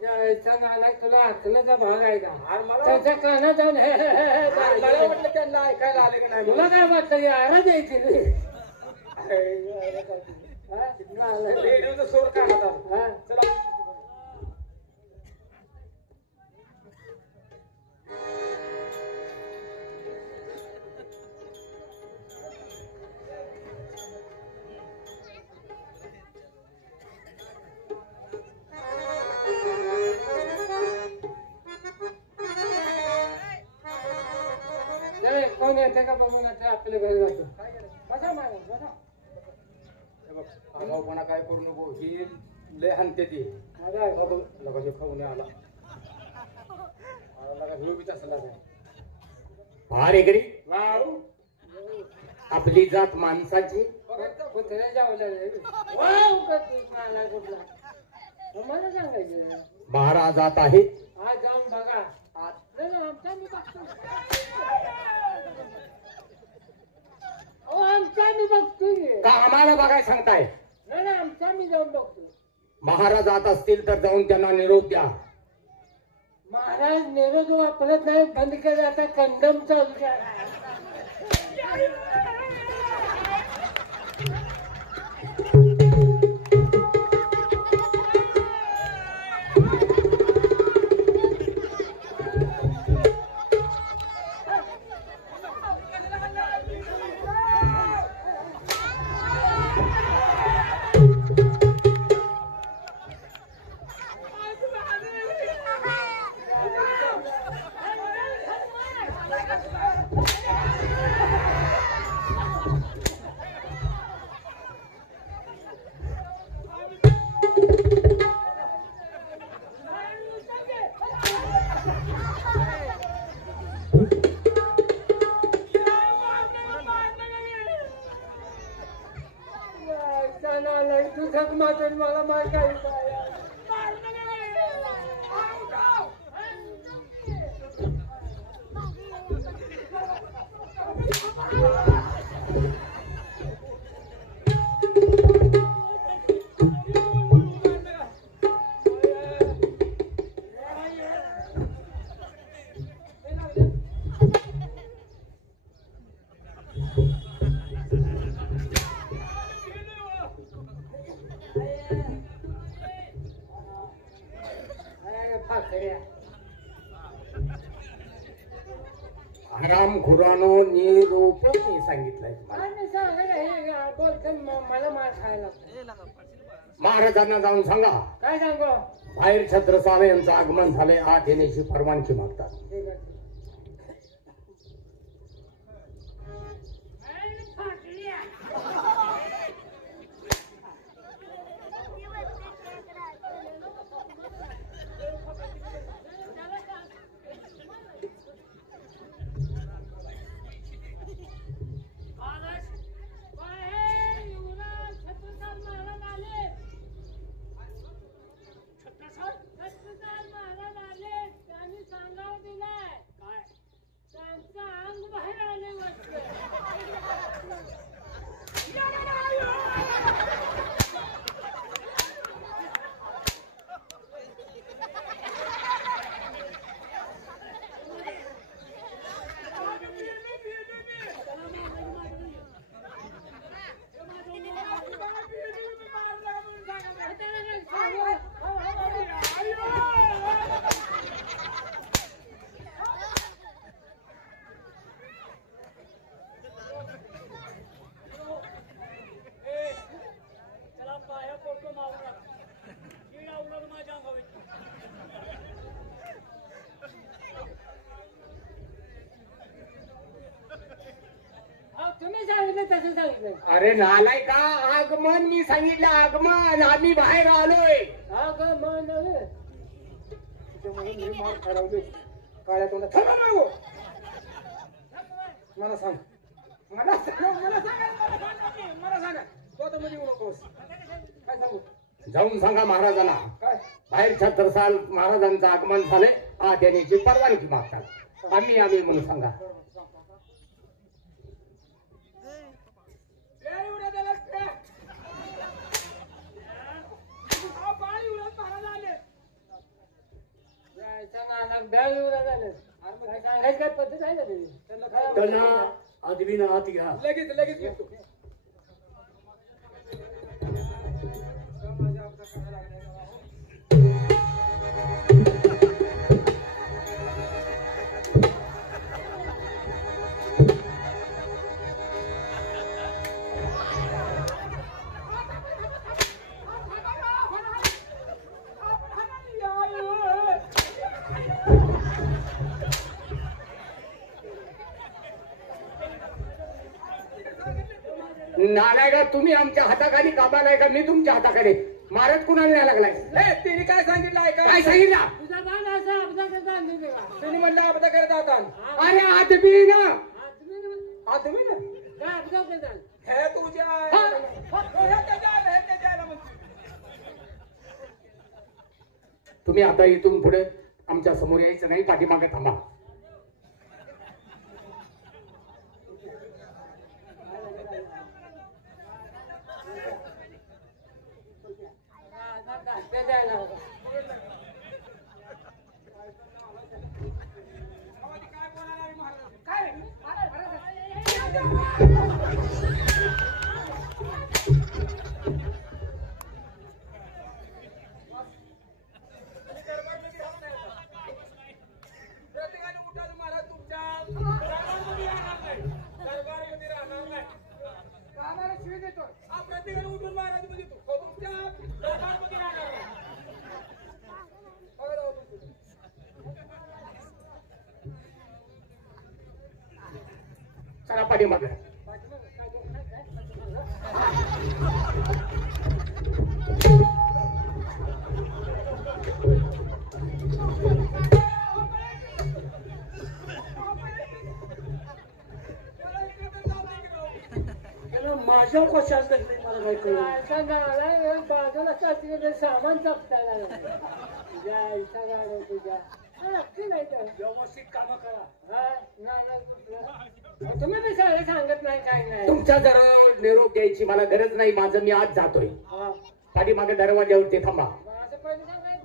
जायचा नाला तुला अकलाचा भाग आहे का? आणि मला त्याच्या कानात जाऊन मला वाटलं त्यांना ऐकायला आले की नाही तुला काय वाटतं आरा द्यायची रेडिओचा सोर काय होता चला कोण येते का बघून आपल्या घरी जातो बसा मागून बसा आगाऊपणा काय करू नको ही लय हानते ती लगा खाऊन आला लगा घेऊ बी तसला भारे गरी वाव आपली जात माणसाची कुत्र्या जावला मला सांगायचं महाराजात आहे. आज जाऊन बघा आमचा मी बघतो आमचा मी बघतोय का आम्हाला बघाय सांगताय? नाही आमचा मी जाऊन बघतो. महाराज जात असतील तर जाऊन त्यांना निरोप द्या. महाराज निरोध वापरत नाही बंद केलं आता कंडम चालू करा. मला मार काही आराम खुरानो निरोप मी सांगितलंय तुम्हाला. मला मार खायला महाराजांना जाऊन सांगा काय सांगू बाहेर छत्रसाल यांचं आगमन झालंय आत येण्याची परवानगी मागतात. अरे नालाय का आगमन मी सांगितलं आगमन आम्ही बाहेर आलोय. आगमन मार ठरवले काळ्या तोंडात मला सांग मला सांगा तो आता मध्ये नकोस काय सांगू जाऊन सांगा महाराजांना काय बाहेर छत्रसाल महाराजांचं आगमन झाले आत येण्याची परवानगी मागतात. आम्ही म्हणून सांगा. नाना बॅग येऊन झालं काय सांगायची काय पद्धत आहे का त्याची त्यांना आदमीनं आत घ्या. लगेच लगेच येतो. नालाय का तुम्ही आमच्या हाताखाली कामाला आहे का मी तुमच्या हाताखाली महाराज कुणाला नाही लागलाय तिने काय सांगितलं आहे काय का? सांगितलं तुझा बाण असा अपघात करता आणली ते का तिने म्हणलं अपघात करत आता. अरे आदमी ना आदमी ना काय अपघात करता हे तुझ्या हे त्याच्या आईला म्हणते. तुम्ही आता इथून पुढे आमच्या समोर यायचं नाही पाठीमागे थांबा प्रत्येकाने उठायचं महाराज तुमच्या दरबारमध्ये राहणार नाही. दरबारमध्ये राहणार नाही. राहणारा शिवी देतो. हा प्रत्येकाने उठून महाराज म्हणजे तुमच्या दरबारमध्ये राहणार नाही. बघा राव तुमचं. चला पाठीमागे माझ्या कशाच मला काही कळलं बाजूला सामान जपताय तुझ्या आईचा गाडव तुझ्या नक्की नाही तर व्यवस्थित कामं करा. तुम्ही बी सगळं सांगत नाही काय नाही तुमच्या जर निरोप द्यायची मला गरज नाही माझं मी आज जातोय हा पाठीमागे दरवाज्यावरती थांबा माझं पहिलं सांगायचं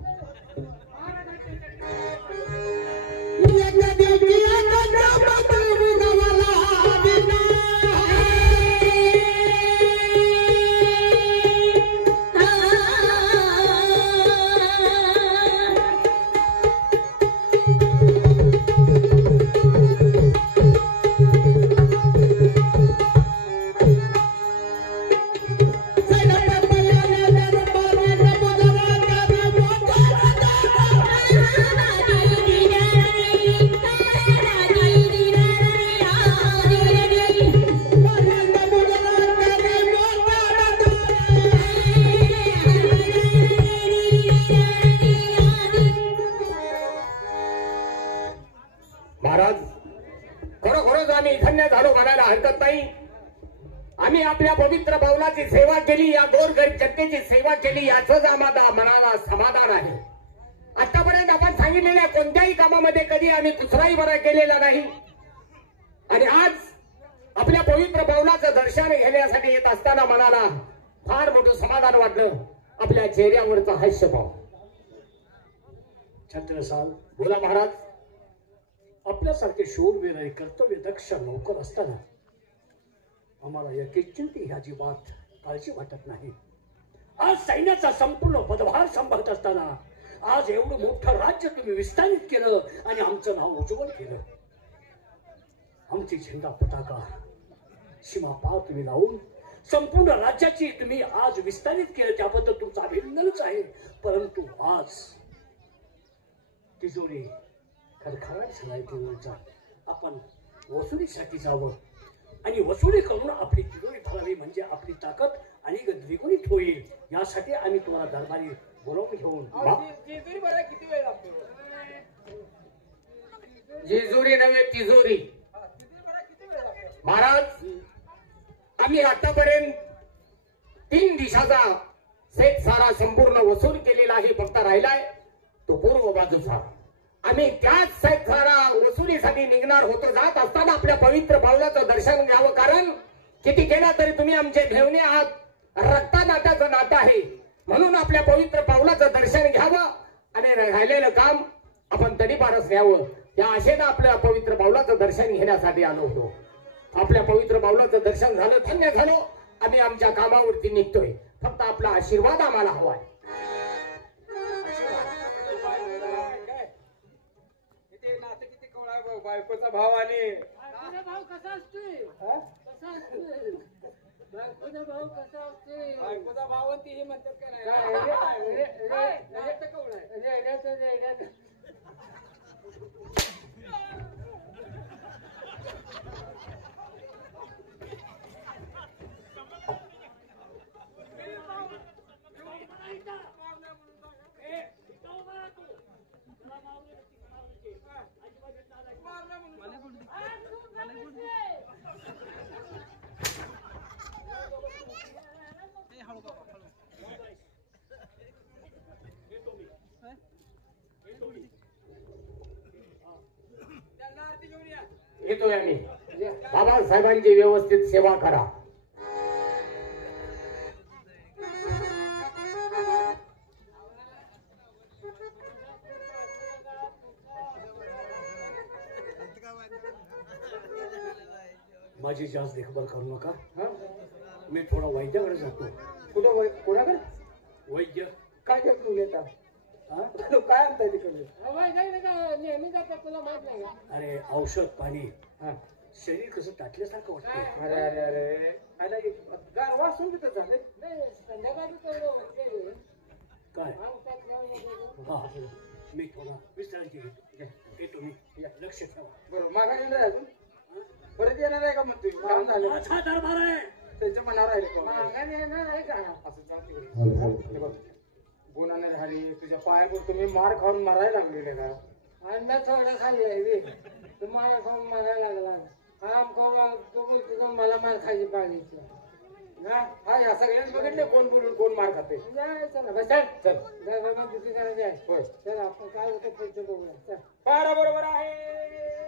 महाराज खरोखरच आम्ही धन्य झालो म्हणायला हरकत नाही आम्ही आपल्या पवित्र पावलाची सेवा केली या गोरगरीब जनतेची सेवा केली याचंच आम्हाला मनाला समाधान आहे आतापर्यंत आपण सांगितलेल्या कोणत्याही कामामध्ये कधी आम्ही कुसराही बरा केलेला नाही आणि आज आपल्या पवित्र पावलाचं दर्शन घेण्यासाठी येत असताना मनाला फार मोठं समाधान वाटलं आपल्या चेहऱ्यावरचा हास्यभाव छत्रसाल बोला महाराज आपल्यासारखे शूरवीर आणि कर्तव्य दक्ष नौकर असताना आम्हाला या किंचितही ह्याची बात काळजी वाटत नाही आज सैन्याचा संपूर्ण पदभार सांभाळत असताना आज एवढं मोठं राज्य तुम्ही विस्तारित केलं आणि आमचं नाव उज्ज्वल केलं आमची झेंडा पताका सीमा पार तुम्ही लावून संपूर्ण राज्याची तुम्ही आज विस्तारित केलं त्याबद्दल तुमचं अभिनंदनच आहे परंतु आज तिजोरी खरखराट सांगायची आपण वसुलीसाठी जावं आणि वसुली करून आपली तिजोरी भरावी म्हणजे आपली ताकद आणि द्विगुणित होईल यासाठी आम्ही तुम्हाला दरबारी बोलावून घेऊन जेजुरी बरं किती वेळ लागतो जेजुरी नव्हे तिजोरी महाराज आम्ही आतापर्यंत 3 दिशाचा सेट सारा संपूर्ण वसूल केलेला आहे फक्त राहिलाय तो पूर्व बाजूचा आम्ही त्याच सेट सारा वसुलीसाठी निघणार होतो जात असताना आपल्या पवित्र पावलाचं दर्शन घ्यावं कारण किती केला तरी तुम्ही आमचे भेवणे आहात रक्ता नात्याचं नातं आहे म्हणून आपल्या पवित्र पावलाचं दर्शन घ्यावं आणि राहिलेलं काम आपण तडी पारस न्यावं या आशेनं आपल्या पवित्र बाऊलाचं दर्शन घेण्यासाठी आलो होतो. आपल्या पवित्र बाऊलाचं दर्शन झालं, धन्य झालो. आम्ही आमच्या कामावरती निघतोय. फक्त आपला आशीर्वाद आम्हाला हवाय. बायकोचा भाव आणि भाऊ कसा असतोय कसा असतोय बायकोचा भाऊ कसा असतोय बायकोचा भाव आणि तीही म्हणतात का नाही येतोय आम्ही. बाबासाहेबांची व्यवस्थित सेवा करा. माझी जास्त देखभाल करू नका. मी थोडा वैद्याकडे जातो. कुठं कोणाकडे वैद्य काय घेऊन येतात काय आणताय तिकडे नेहमी जातात तुला माहित नाही का? अरे औषध पाणी. शरीर कसं टाकल्यासारखं वाटतं. अरे अरे अरे अरे गार वासून तिथं झाले नाही संध्याकाळी तर काय आणतात. हा मी थोडा विश्रांती घेतो. येतो मी. लक्ष ठेवा. बरोबर माघारी येणार आहे अजून परत येणार आहे का म्हणतोय काम झालं माझा दरबार आहे. त्यांच्या मनावर राहिले का माघारी येणार आहे का? असं जाऊ तिकडे. गुणाने हरी तुझ्या पाया पडतो मी मार खाऊन मारायला लागलेले का अन्न थोडं खाल्लंय तुम्हाला खाऊन मारायला लागला. काम करून तू बोलतो मला मार खायची पाहिजे हा ह्या सगळ्यांनी बघितले कोण बोलून कोण मार खाते चला बस चल दुसरी करायची आहे. होय चल आपण काय होतं पुढचं बघूया चल. बरोबर आहे.